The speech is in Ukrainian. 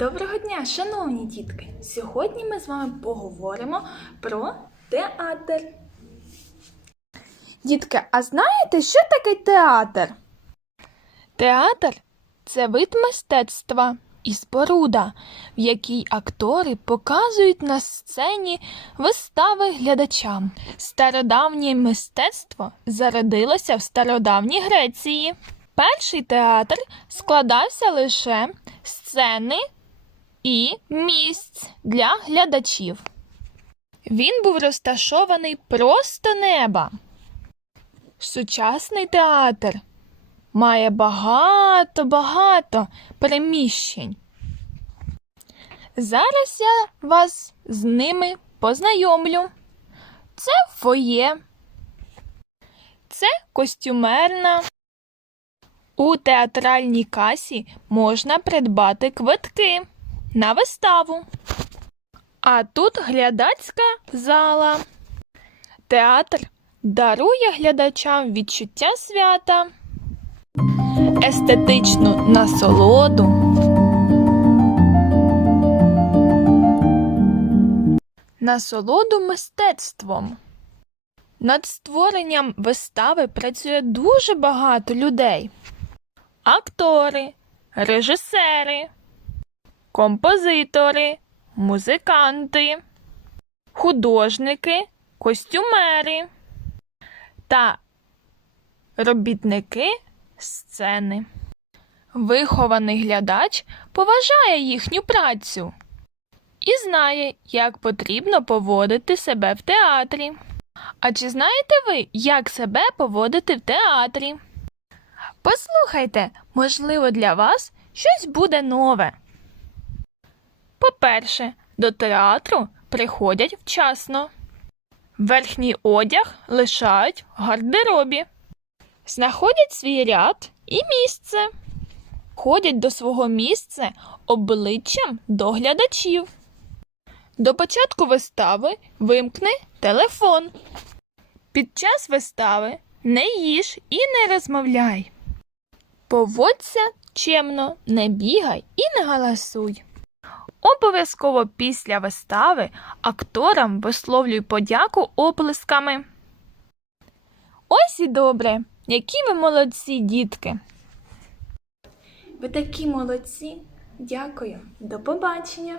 Доброго дня, шановні дітки! Сьогодні ми з вами поговоримо про театр. Дітки, а знаєте, що таке театр? Театр це вид мистецтва і споруда, в якій актори показують на сцені вистави глядачам. Стародавнє мистецтво зародилося в стародавній Греції. Перший театр складався лише сцени і місць для глядачів. Він був розташований просто неба. Сучасний театр має багато-багато приміщень. Зараз я вас з ними познайомлю. Це фоє, це костюмерна. У театральній касі можна придбати квитки на виставу. А тут глядацька зала. Театр дарує глядачам відчуття свята, естетичну насолоду. Насолоду мистецтвом. Над створенням вистави працює дуже багато людей. Актори, режисери, композитори, музиканти, художники, костюмери та робітники сцени. Вихований глядач поважає їхню працю і знає, як потрібно поводити себе в театрі. А чи знаєте ви, як себе поводити в театрі? Послухайте, можливо, для вас щось буде нове. По-перше, до театру приходять вчасно. Верхній одяг лишають в гардеробі. Знаходять свій ряд і місце. Ходять до свого місця обличчям до глядачів. До початку вистави вимкни телефон. Під час вистави не їж і не розмовляй. Поводься чемно, не бігай і не галасуй. Обов'язково після вистави акторам висловлюй подяку оплесками. Ось і добре, які ви молодці, дітки. Ви такі молодці. Дякую. До побачення.